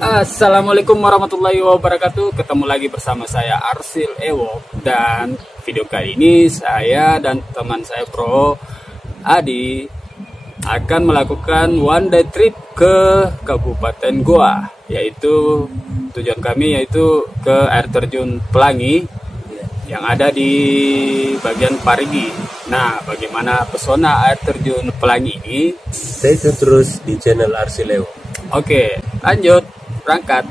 Assalamualaikum warahmatullahi wabarakatuh. Ketemu lagi bersama saya Arsil Ewok. Dan video kali ini saya dan teman saya Pro Adi akan melakukan one day trip ke Kabupaten Goa. Yaitu tujuan kami yaitu ke air terjun Pelangi yang ada di bagian Parigi. Nah, bagaimana pesona air terjun Pelangi ini? Stay tune terus di channel Arsil Ewok. Oke, lanjut, berangkat.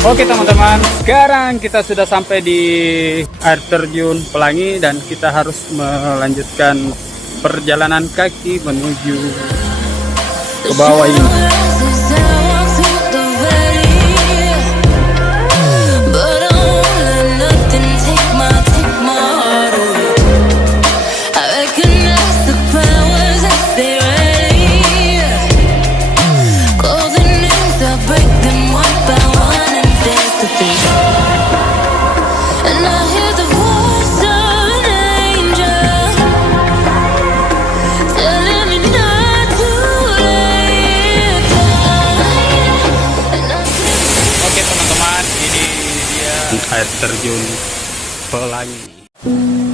Oke teman-teman, sekarang kita sudah sampai di air terjun Pelangi dan kita harus melanjutkan perjalanan kaki menuju ke bawah ini. Air terjun Pelangi.